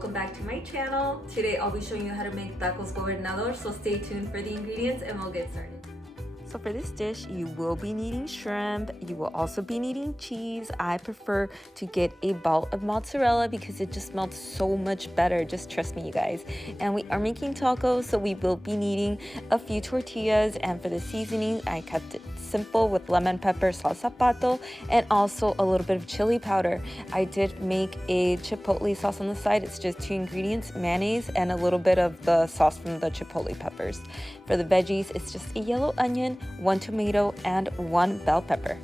welcome back to my channel. Today I'll be showing you how to make tacos gobernador, so stay tuned for the ingredients and we'll get started. So for this dish, you will be needing shrimp. You will also be needing cheese. I prefer to get a ball of mozzarella because it just melts so much better. Just trust me, you guys. And we are making tacos, so we will be needing a few tortillas. And for the seasoning, I kept it simple with lemon pepper, salsa pato, and also a little bit of chili powder. I did make a chipotle sauce on the side. It's just 2 ingredients, mayonnaise and a little bit of the sauce from the chipotle peppers. For the veggies, it's just a yellow onion, 1 tomato, and 1 bell pepper.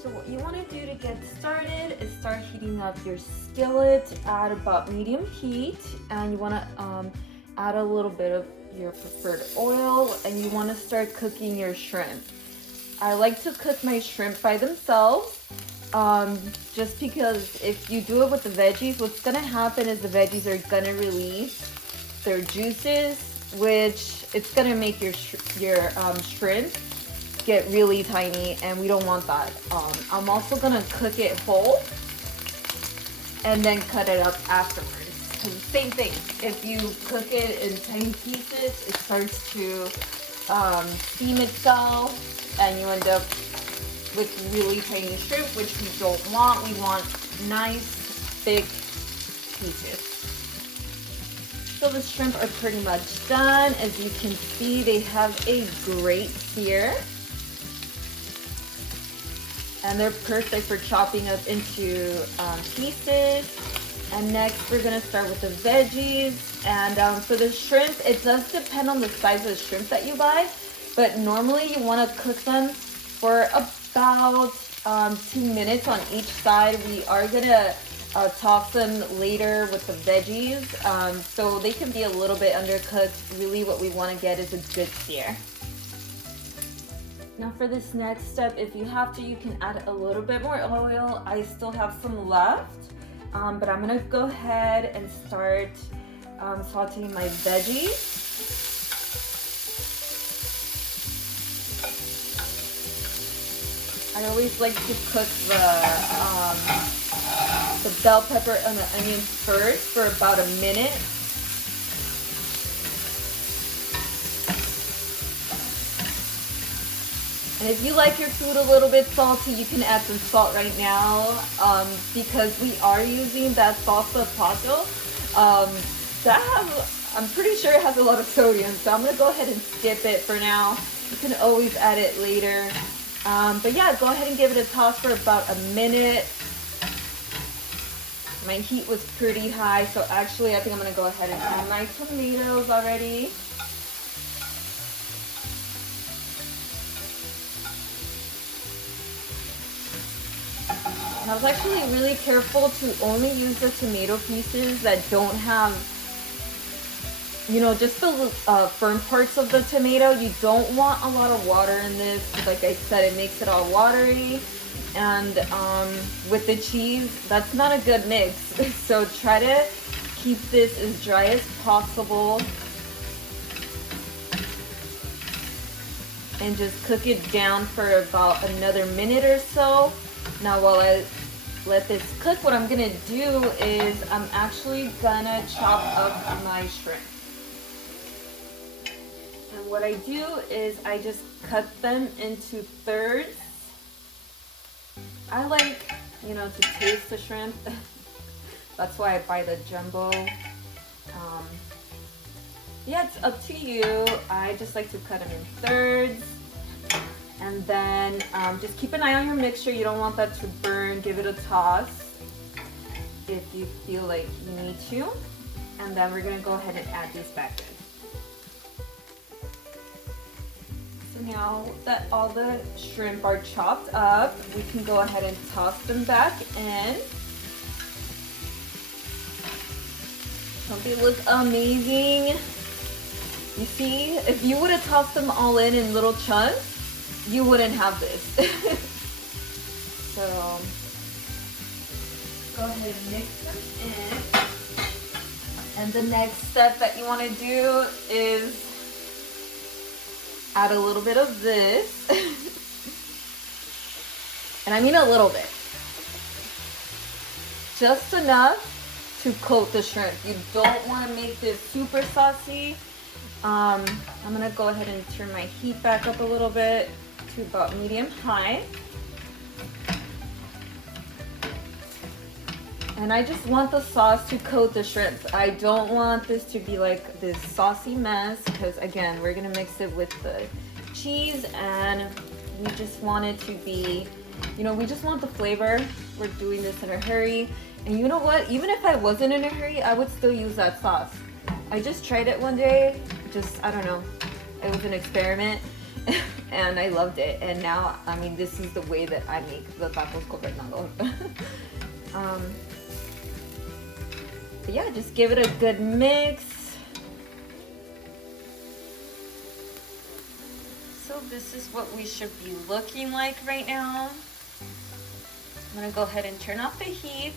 So what you want to do to get started is start heating up your skillet at about medium heat, and you want to add a little bit of your preferred oil, and you want to start cooking your shrimp. I like to cook my shrimp by themselves, just because if you do it with the veggies, what's going to happen is the veggies are going to release their juices, which it's going to make your shrimp get really tiny, and we don't want that. I'm also going to cook it whole and then cut it up afterwards. Same thing, if you cook it in tiny pieces, it starts to steam itself, and you end up with really tiny shrimp, which we don't want. We want nice, thick pieces. So the shrimp are pretty much done. As you can see, they have a great sear. And they're perfect for chopping up into pieces. And next, we're gonna start with the veggies. And for the shrimp, it does depend on the size of the shrimp that you buy. But normally you want to cook them for about 2 minutes on each side. We are going to toss them later with the veggies, so they can be a little bit undercooked. Really what we want to get is a good sear. Now for this next step, if you have to, you can add a little bit more oil. I still have some left, but I'm going to go ahead and start sauteing my veggies. I always like to cook the bell pepper and the onion first for about a minute. And if you like your food a little bit salty, you can add some salt right now, because we are using that salsa pato. I'm pretty sure it has a lot of sodium, so I'm gonna go ahead and skip it for now. You can always add it later. But yeah, go ahead and give it a toss for about a minute. My heat was pretty high, so actually I think I'm going to go ahead and add my tomatoes already. And I was actually really careful to only use the tomato pieces that don't have, you know, just the firm parts of the tomato. You don't want a lot of water in this. Like I said, it makes it all watery. And with the cheese, that's not a good mix. So try to keep this as dry as possible. And just cook it down for about another minute or so. Now while I let this cook, what I'm gonna do is I'm actually gonna chop up my shrimp. What I do is I just cut them into thirds. I like, you know, to taste the shrimp. That's why I buy the jumbo. Yeah, it's up to you. I just like to cut them in thirds. And then just keep an eye on your mixture. You don't want that to burn. Give it a toss if you feel like you need to. And then we're gonna go ahead and add these back in. Now that all the shrimp are chopped up, we can go ahead and toss them back in. Don't they look amazing? You see, if you would have tossed them all in little chunks, you wouldn't have this. So go ahead and mix them in. And the next step that you want to do is add a little bit of this. And I mean a little bit. Just enough to coat the shrimp. You don't want to make this super saucy. I'm gonna go ahead and turn my heat back up a little bit to about medium high. And I just want the sauce to coat the shrimp. I don't want this to be like this saucy mess because again, we're gonna mix it with the cheese and we just want it to be, you know, we just want the flavor. We're doing this in a hurry. And you know what? Even if I wasn't in a hurry, I would still use that sauce. I just tried it one day. I don't know. It was an experiment and I loved it. And now, I mean, this is the way that I make the tacos gobernador. But yeah, just give it a good mix. So this is what we should be looking like right now. I'm gonna go ahead and turn off the heat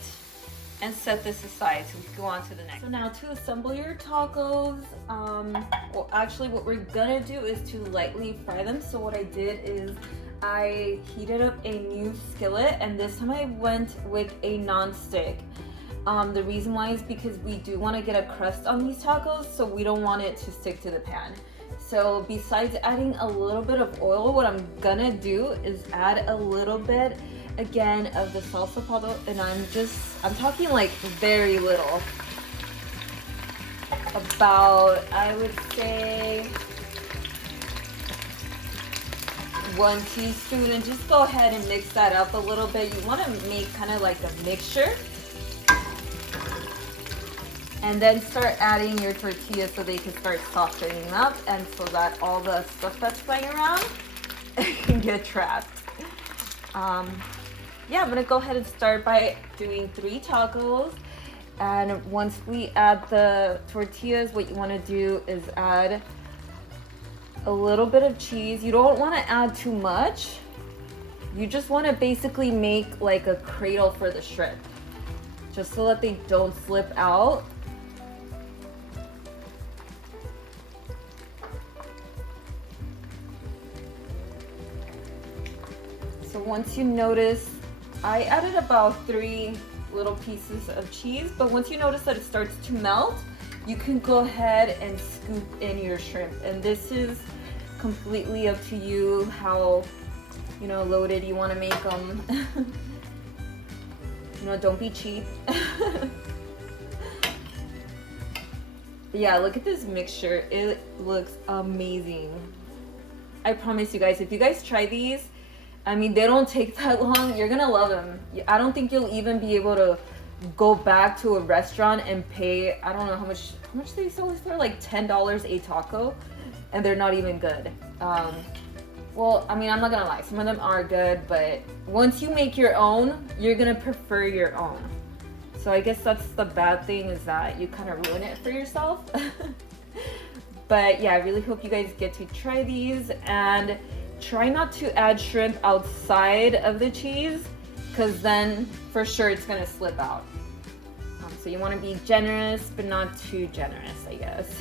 and set this aside so we can go on to the next. So now to assemble your tacos, well actually what we're gonna do is to lightly fry them. So what I did is I heated up a new skillet and this time I went with a non-stick. The reason why is because we do want to get a crust on these tacos, so we don't want it to stick to the pan. So besides adding a little bit of oil, what I'm gonna do is add a little bit again of the salsa podo, and I'm talking like very little, about I would say 1 teaspoon, and just go ahead and mix that up a little bit. You want to make kind of like a mixture and then start adding your tortillas so they can start softening up and so that all the stuff that's flying around can get trapped. Yeah, I'm gonna go ahead and start by doing 3 tacos. And once we add the tortillas, what you wanna do is add a little bit of cheese. You don't wanna add too much. You just wanna basically make like a cradle for the shrimp, just so that they don't slip out. So once you notice, I added about 3 little pieces of cheese, but once you notice that it starts to melt, you can go ahead and scoop in your shrimp. And this is completely up to you how, you know, loaded you want to make them. You know, don't be cheap. But yeah, look at this mixture. It looks amazing. I promise you guys, if you guys try these, I mean, they don't take that long. You're gonna love them. I don't think you'll even be able to go back to a restaurant and pay, I don't know how much they sell this for, like $10 a taco, and they're not even good. Well, I mean, I'm not gonna lie, some of them are good, but once you make your own, you're gonna prefer your own. So I guess that's the bad thing, is that you kind of ruin it for yourself. But yeah, I really hope you guys get to try these, and try not to add shrimp outside of the cheese, because then for sure it's gonna slip out. So you want to be generous, but not too generous, I guess.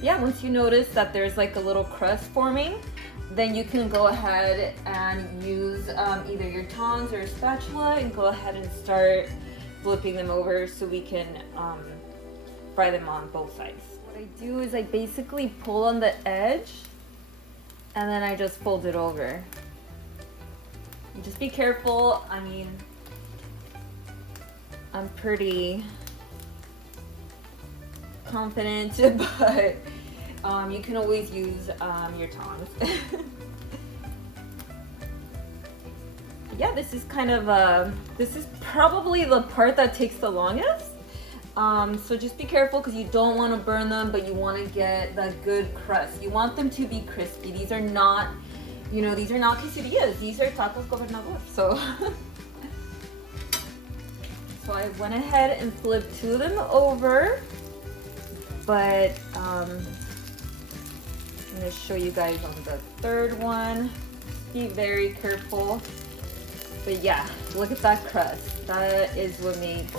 Yeah, once you notice that there's like a little crust forming, then you can go ahead and use either your tongs or a spatula and go ahead and start flipping them over so we can fry them on both sides. What I do is I basically pull on the edge and then I just fold it over. And just be careful. I mean, I'm pretty confident, but you can always use your tongs. Yeah, this is kind of this is probably the part that takes the longest. So just be careful, because you don't want to burn them, but you want to get that good crust. You want them to be crispy. These are not, you know, these are not quesadillas. These are tacos gobernador. So, so I went ahead and flipped 2 of them over, but I'm going to show you guys on the 3rd one. Be very careful. But yeah, look at that crust. That is what makes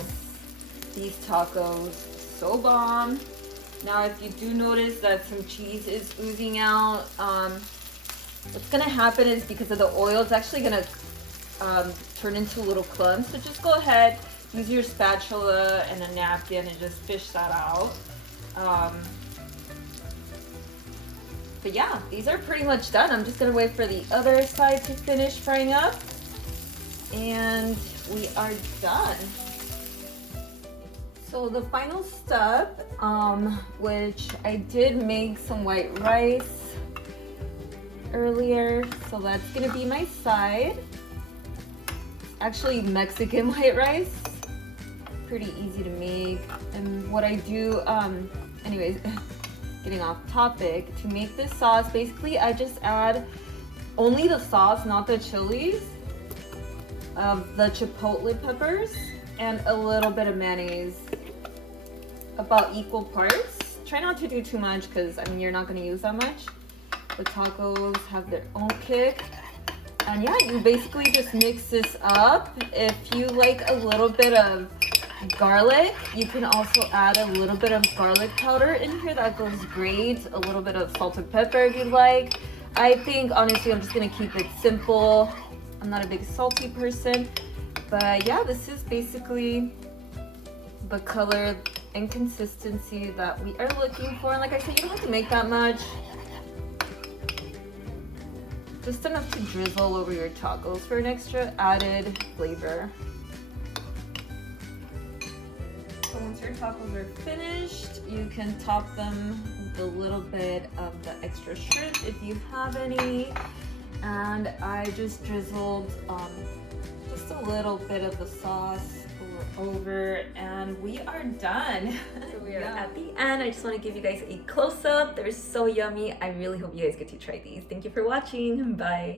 these tacos so bomb. Now if you do notice that some cheese is oozing out, what's gonna happen is because of the oil, it's actually gonna turn into little clumps. So just go ahead, use your spatula and a napkin and just fish that out. But yeah, these are pretty much done. I'm just gonna wait for the other side to finish frying up. And we are done. So the final step, which I did make some white rice earlier, so that's gonna be my side. Actually Mexican white rice, pretty easy to make. And what I do, anyways, getting off topic, to make this sauce, basically I just add only the sauce, not the chilies, of the chipotle peppers, and a little bit of mayonnaise, about equal parts. Try not to do too much because I mean you're not going to use that much. The tacos have their own kick. And yeah, you basically just mix this up. If you like a little bit of garlic, you can also add a little bit of garlic powder in here. That goes great. A little bit of salt and pepper if you'd like. I think honestly I'm just going to keep it simple. I'm not a big salty person. But yeah, this is basically the color and consistency that we are looking for. And like I said, you don't have to make that much. Just enough to drizzle over your tacos for an extra added flavor. So once your tacos are finished, you can top them with a little bit of the extra shrimp if you have any. And I just drizzled just a little bit of the sauce over, and we are done. So we are at the end. I just want to give you guys a close-up. They're so yummy. I really hope you guys get to try these. Thank you for watching. Bye.